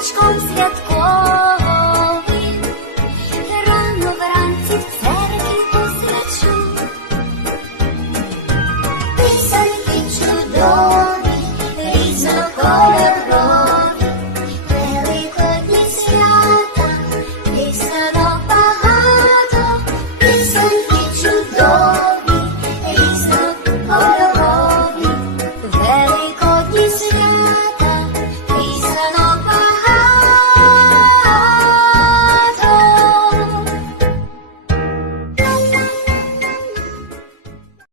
Святочком, святком.